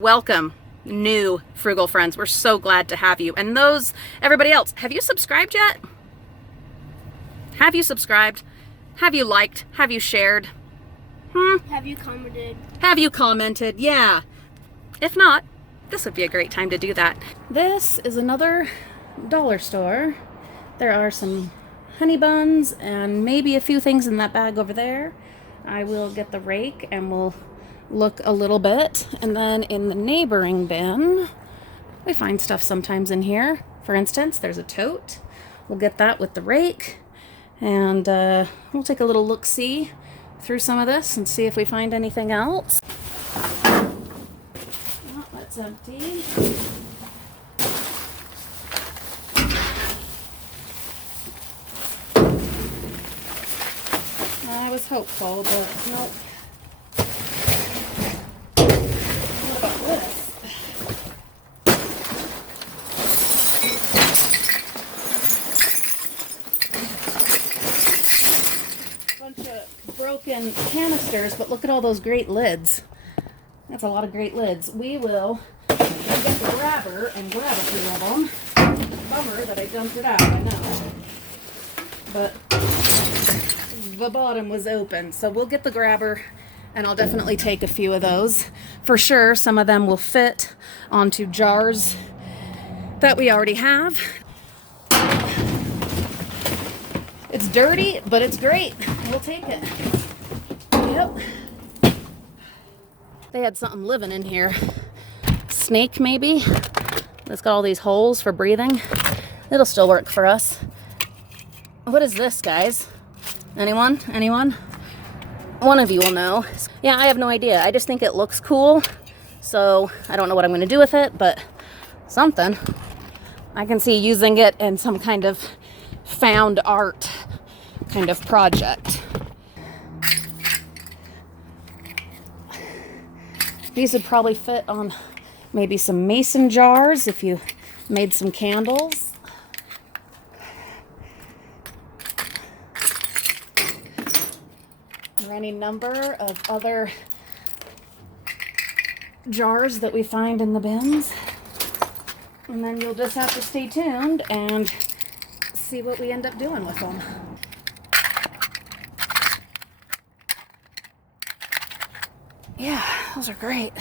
Welcome, new Frugal friends. We're so glad to have you. And everybody else, have you subscribed yet? Have you subscribed? Have you liked? Have you shared? Have you commented? Have you commented? Yeah. If not, this would be a great time to do that. This is another dollar store. There are some honey buns and maybe a few things in that bag over there. I will get the rake and we'll look a little bit, and then in the neighboring bin we find stuff sometimes in here. For instance, there's a tote. We'll get that with the rake, and we'll take a little look-see through some of this and see if we find anything else. Oh, that's empty. I was hopeful, but nope. Broken canisters, but look at all those great lids. That's a lot of great lids. We will get the grabber and grab a few of them. Bummer that I dumped it out, I know. But the bottom was open, so we'll get the grabber and I'll definitely take a few of those. For sure, some of them will fit onto jars that we already have. It's dirty, but it's great. We'll take it. Yep. They had something living in here. Snake, maybe? It's got all these holes for breathing. It'll still work for us. What is this, guys? Anyone? Anyone? One of you will know. Yeah, I have no idea. I just think it looks cool. So I don't know what I'm going to do with it, but something. I can see using it in some kind of found art kind of project. These would probably fit on maybe some mason jars if you made some candles. Or any number of other jars that we find in the bins. And then you'll just have to stay tuned and see what we end up doing with them. Yeah, those are great.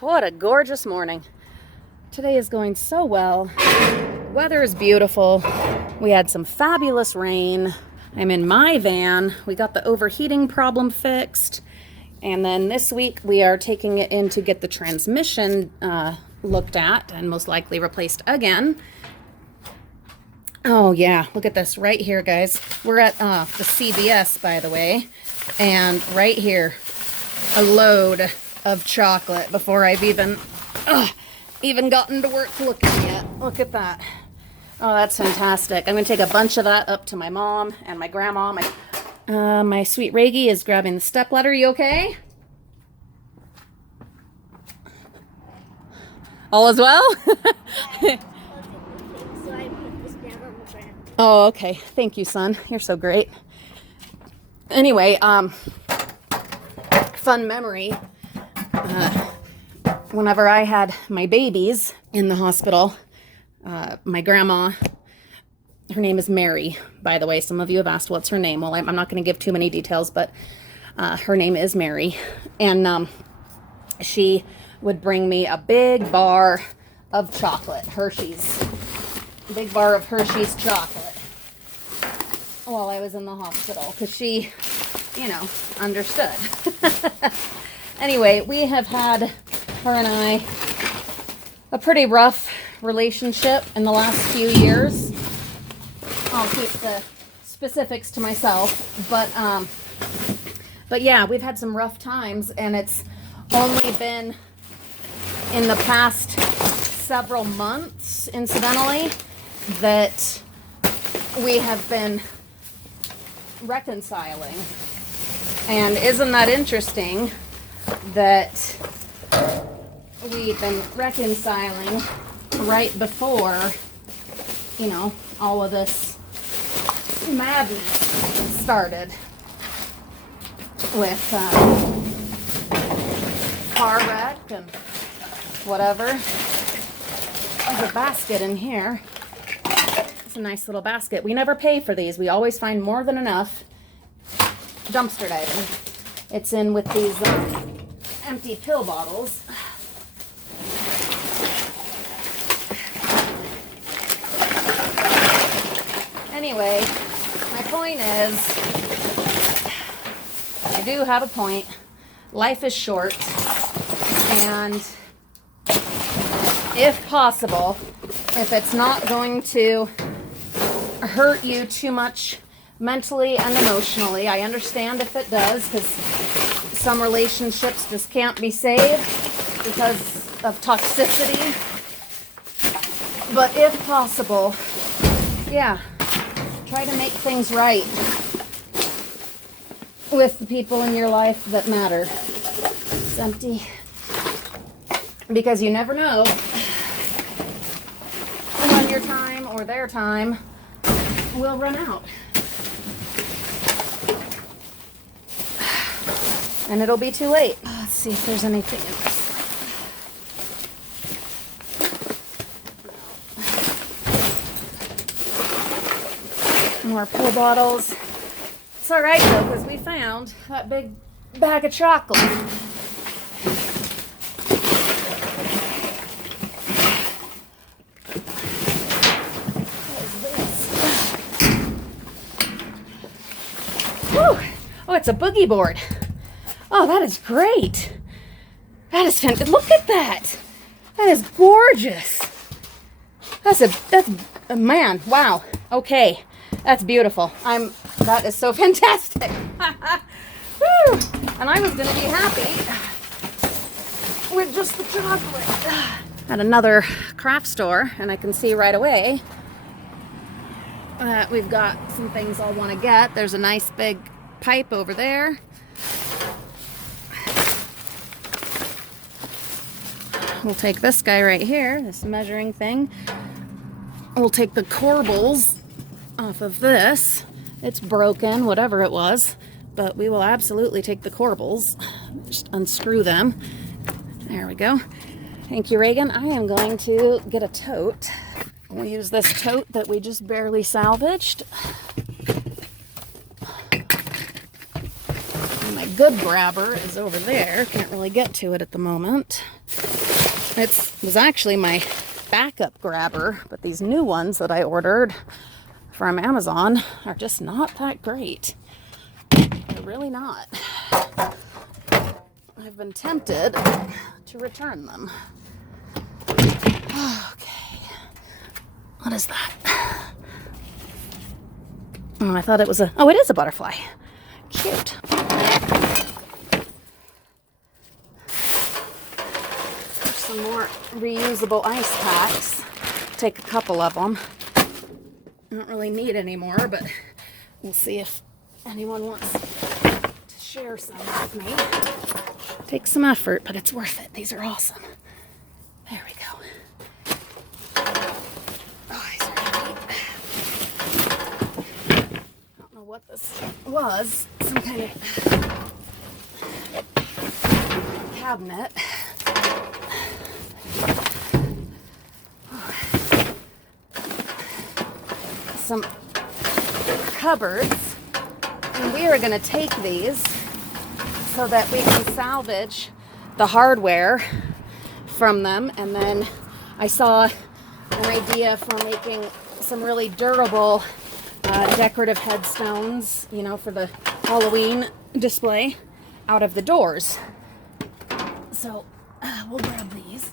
What a gorgeous morning. Today is going so well. Weather is beautiful. We had some fabulous rain. I'm in my van. We got the overheating problem fixed. And then this week we are taking it in to get the transmission looked at and most likely replaced again. Oh yeah, look at this right here, guys. We're at the CVS, by the way. And right here, a load of chocolate before I've even gotten to work looking yet. Look at that. Oh, that's fantastic. I'm going to take a bunch of that up to my mom and my grandma. My sweet Reagan is grabbing the stepladder. You okay? All is well? Oh, okay. Thank you, son. You're so great. Anyway, fun memory. Whenever I had my babies in the hospital, my grandma, her name is Mary, by the way. Some of you have asked what's her name. Well, I'm not going to give too many details, but her name is Mary. And she would bring me a big bar of chocolate, Hershey's. Big bar of Hershey's chocolate while I was in the hospital because she, understood. Anyway, we have had, her and I, a pretty rough relationship in the last few years. I'll keep the specifics to myself, but yeah, we've had some rough times, and it's only been in the past several months, incidentally, that we have been reconciling. And isn't that interesting that we've been reconciling right before, all of this madness started. with car wreck and whatever. There's a basket in here. It's a nice little basket. We never pay for these. We always find more than enough dumpster diving. It's in with these empty pill bottles. Anyway, my point is, I do have a point. Life is short, and if possible, if it's not going to hurt you too much mentally and emotionally, I understand if it does, because some relationships just can't be saved because of toxicity. But if possible, yeah, try to make things right with the people in your life that matter. It's empty. Because you never know when your time or their time will run out. And it'll be too late. Let's see if there's anything in this. More pill bottles. It's alright though, because we found that big bag of chocolate. What is this? Whew. Oh, it's a boogie board. Oh, that is great. That is fantastic. Look at that. That is gorgeous. That's a man. Wow. Okay. That's beautiful. That is so fantastic. Woo. And I was going to be happy with just the chocolate. At another craft store, and I can see right away that we've got some things I'll want to get. There's a nice big pipe over there. We'll take this guy right here, this measuring thing. We'll take the corbels off of this. It's broken, whatever it was, but we will absolutely take the corbels. Just unscrew them. There we go. Thank you, Reagan. I am going to get a tote. We'll use this tote that we just barely salvaged. And my good grabber is over there. Can't really get to it at the moment. It was actually my backup grabber, but these new ones that I ordered from Amazon are just not that great. They're really not. I've been tempted to return them. Okay. What is that? Oh, I thought it was oh, it is a butterfly. Cute. There's some more reusable ice packs. Take a couple of them. I don't really need any more, but we'll see if anyone wants to share some with me. Takes some effort, but it's worth it. These are awesome. There we go. Oh, these are heavy. I don't know what this was. Some kind of cabinet. Some cupboards, and we are going to take these so that we can salvage the hardware from them. And then I saw an idea for making some really durable decorative headstones, you know, for the Halloween display out of the doors. So we'll grab these.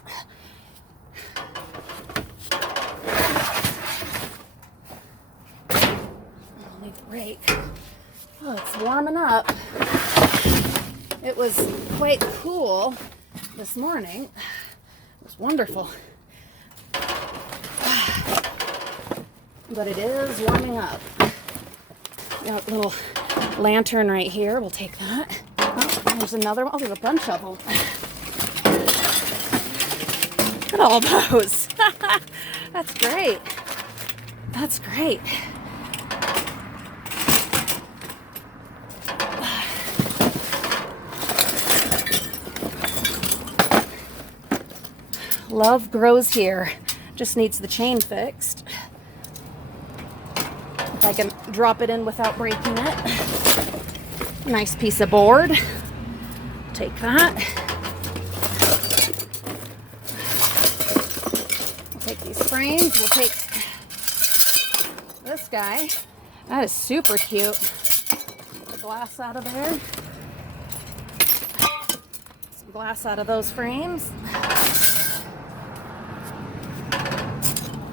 Rake. Oh, it's warming up. It was quite cool this morning. It was wonderful. But it is warming up. Got a little lantern right here. We'll take that. Oh, there's another one. Oh, there's a bunch of them. Look at all those. That's great. That's great. Love grows here. Just needs the chain fixed. If I can drop it in without breaking it. Nice piece of board. Take that. We'll take these frames. We'll take this guy. That is super cute. The glass out of there. Some glass out of those frames.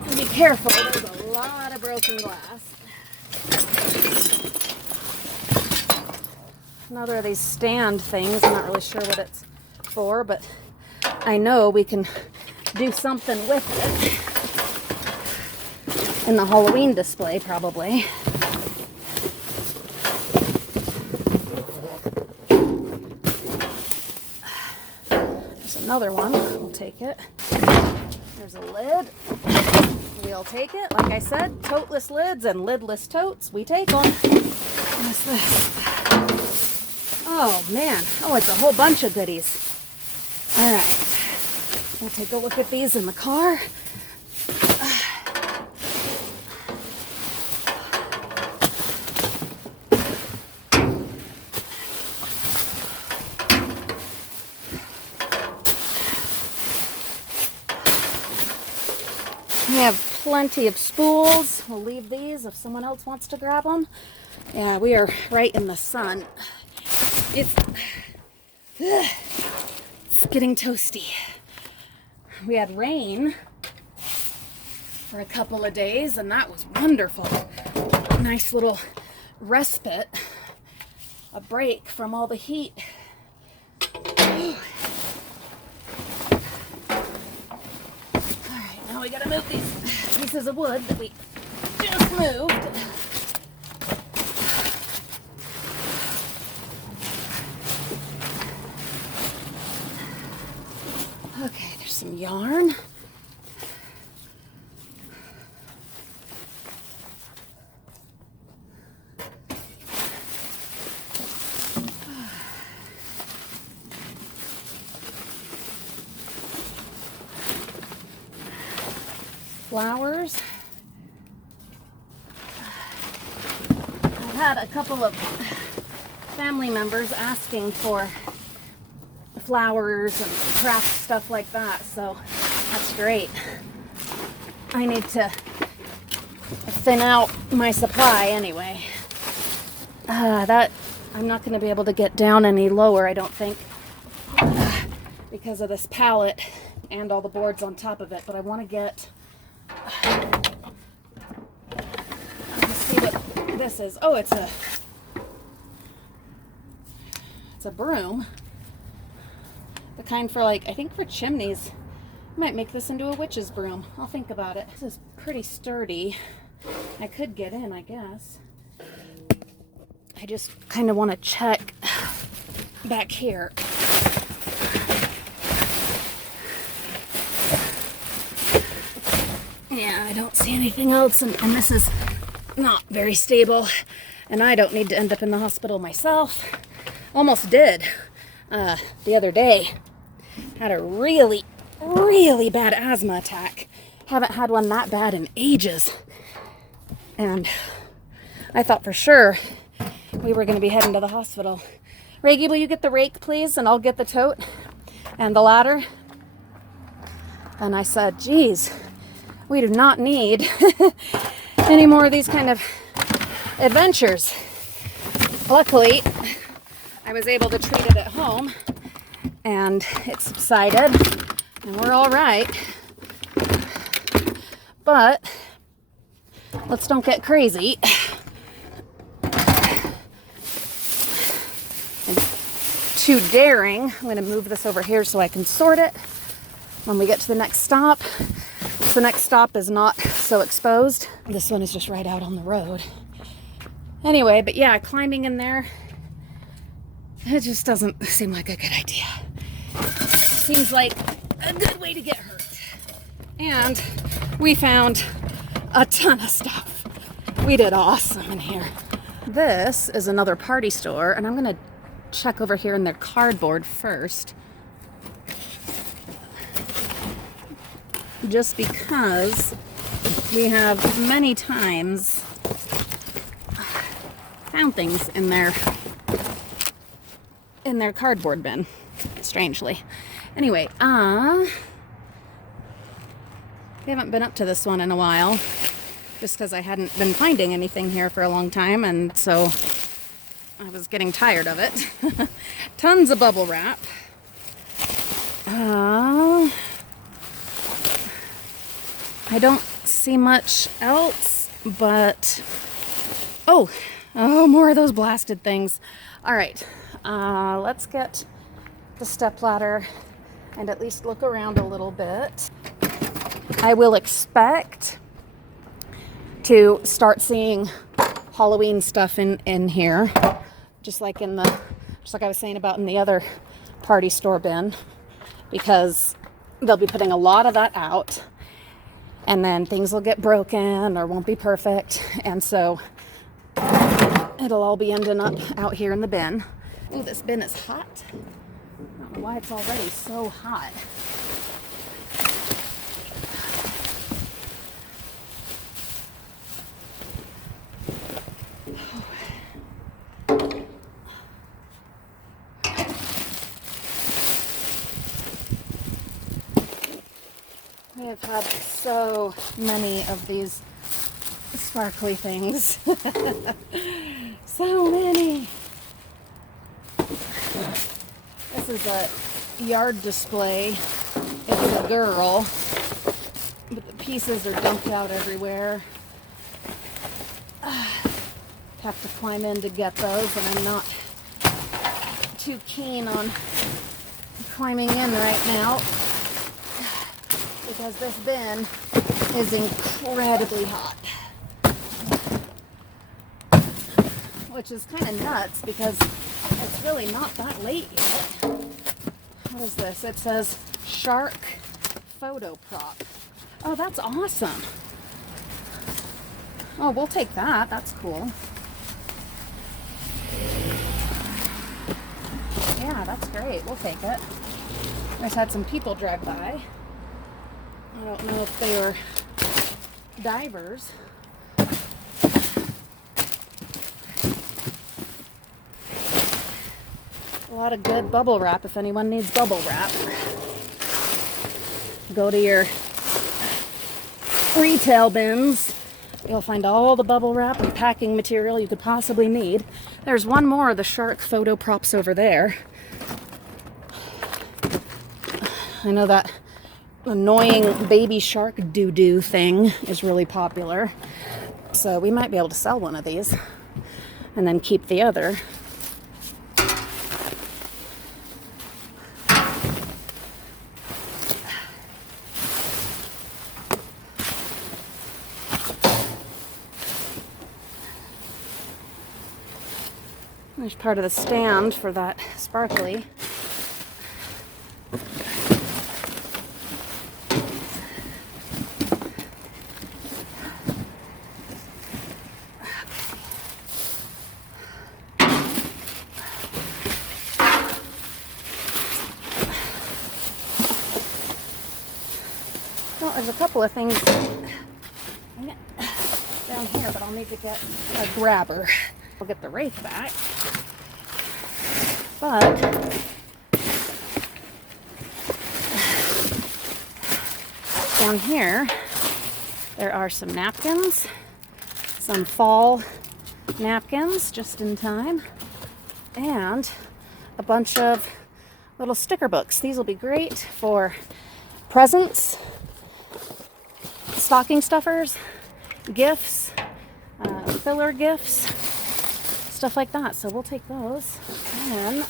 And be careful, there's a lot of broken glass. Another of these stand things. I'm not really sure what it's for, but I know we can do something with it in the Halloween display, probably. There's another one. We'll take it. There's a lid. We'll take it. Like I said, toteless lids and lidless totes. We take them. What's this? Oh, man. Oh, it's a whole bunch of goodies. All right. We'll take a look at these in the car. We have plenty of spools. We'll leave these if someone else wants to grab them. Yeah, we are right in the sun. It's getting toasty. We had rain for a couple of days, and that was wonderful. Nice little respite, a break from all the heat. All right, now we gotta move these pieces of wood that we just moved. Okay, there's some yarn. Flowers. I've had a couple of family members asking for flowers and craft stuff like that, so that's great. I need to thin out my supply anyway. That I'm not going to be able to get down any lower, I don't think, because of this pallet and all the boards on top of it, but I want to get let's see what this is. Oh, it's a broom. The kind for, like, I think for chimneys. I might make this into a witch's broom. I'll think about it. This is pretty sturdy. I could get in, I guess. I just kind of want to check back here. Yeah, I don't see anything else, and this is not very stable, and I don't need to end up in the hospital myself. Almost did the other day. Had a really, really bad asthma attack. Haven't had one that bad in ages. And I thought for sure we were going to be heading to the hospital. Reagan, will you get the rake, please? And I'll get the tote and the ladder. And I said, geez, we do not need any more of these kind of adventures. Luckily, I was able to treat it at home, and it subsided, and we're all right. But let's don't get crazy. And too daring. I'm going to move this over here so I can sort it when we get to the next stop. The next stop is not so exposed. This one is just right out on the road. Anyway, but yeah, climbing in there, it just doesn't seem like a good idea. Seems like a good way to get hurt. And we found a ton of stuff. We did awesome in here. This is another party store, and I'm gonna check over here in their cardboard first. just because we have many times found things in their cardboard bin, strangely. Anyway, we haven't been up to this one in a while, just because I hadn't been finding anything here for a long time, and so I was getting tired of it. Tons of bubble wrap. I don't see much else, but oh, more of those blasted things. All right, let's get the stepladder and at least look around a little bit. I will expect to start seeing Halloween stuff in here, just like I was saying about in the other party store bin, because they'll be putting a lot of that out, and then things will get broken or won't be perfect, and so it'll all be ending up out here in the bin. Oh, this bin is hot. I don't know why it's already so hot. We have had so many of these sparkly things. So many. This is a yard display. It's a girl, but the pieces are dumped out everywhere. Have to climb in to get those, and I'm not too keen on climbing in right now, because this bin is incredibly hot. Which is kind of nuts, because it's really not that late yet. What is this? It says shark photo prop. Oh, that's awesome. Oh, we'll take that. That's cool. Yeah, that's great. We'll take it. I just had some people drive by. I don't know if they were divers. A lot of good bubble wrap if anyone needs bubble wrap. Go to your retail bins. You'll find all the bubble wrap and packing material you could possibly need. There's one more of the shark photo props over there. I know that annoying baby shark doo-doo thing is really popular. So we might be able to sell one of these and then keep the other. There's part of the stand for that sparkly. Well, there's a couple of things down here, but I'll need to get a grabber. I'll get the rake back. But down here, there are some napkins, some fall napkins just in time, and a bunch of little sticker books. These will be great for presents, stocking stuffers, gifts, filler gifts, stuff like that. So we'll take those. And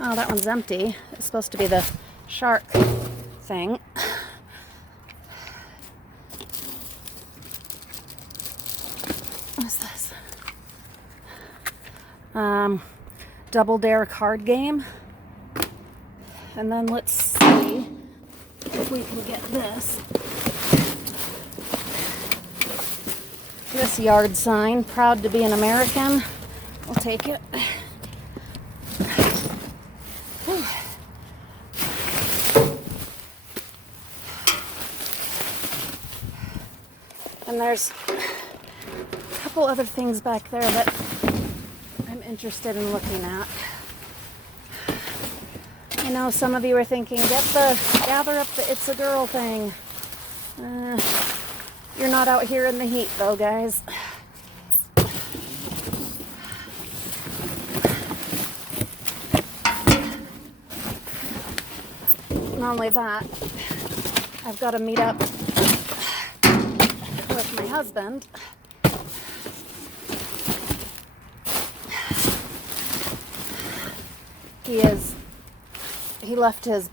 oh, that one's empty. It's supposed to be the shark thing. What's this? Double Dare card game. And then let's see if we can get this. This yard sign, proud to be an American. We'll take it. And there's a couple other things back there that I'm interested in looking at. I know some of you are thinking, gather up the It's a Girl thing. You're not out here in the heat though, guys. Not only that, I've got to meet up with my husband. He left his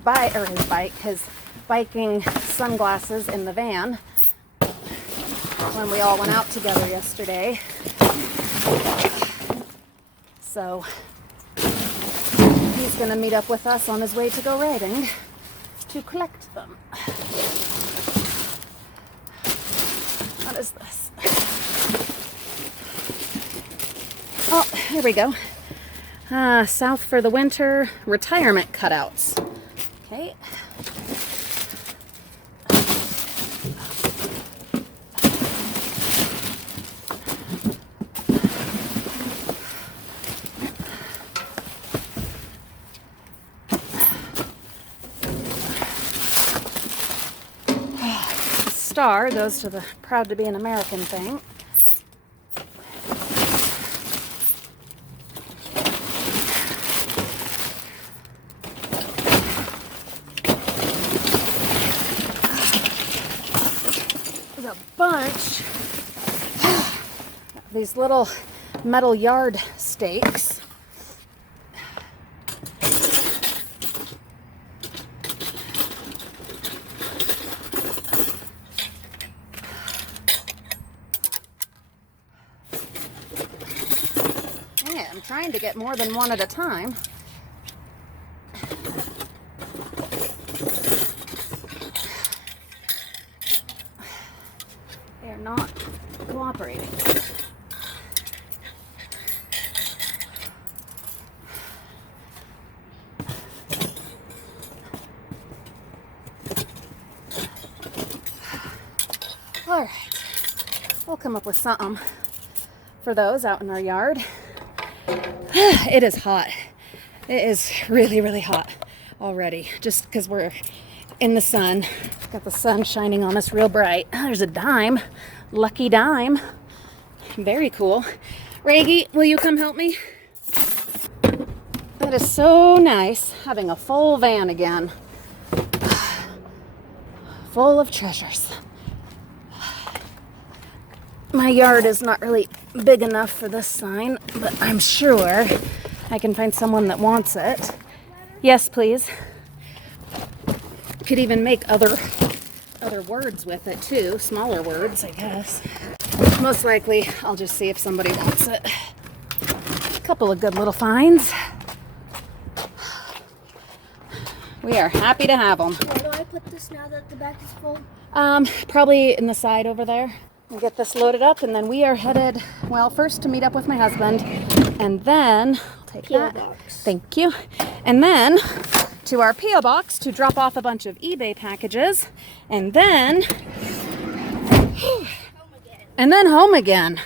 biking sunglasses in the van when we all went out together yesterday. So he's going to meet up with us on his way to go riding to collect them. What is this? Oh, here we go. South for the winter retirement cutouts. Okay. The star goes to the proud to be an American thing. A bunch these little metal yard stakes. Dang it, I'm trying to get more than one at a time. Not cooperating. All right, we'll come up with something for those out in our yard. It is hot. It is really, really hot already, just because we're in the sun. Got the sun shining on us real bright. There's a dime. Lucky dime. Very cool. Reagan, will you come help me? That is so nice having a full van again. Full of treasures. My yard is not really big enough for this sign, but I'm sure I can find someone that wants it. Yes, please. Could even make other words with it too, smaller words, I guess. Most likely, I'll just see if somebody wants it. A couple of good little finds. We are happy to have them. Where do I put this now that the back is full? Probably in the side over there. We'll get this loaded up, and then we are headed, well, first to meet up with my husband, and then, I'll take P.O. that. box. Thank you. And then to our P.O. box to drop off a bunch of eBay packages, and then home again.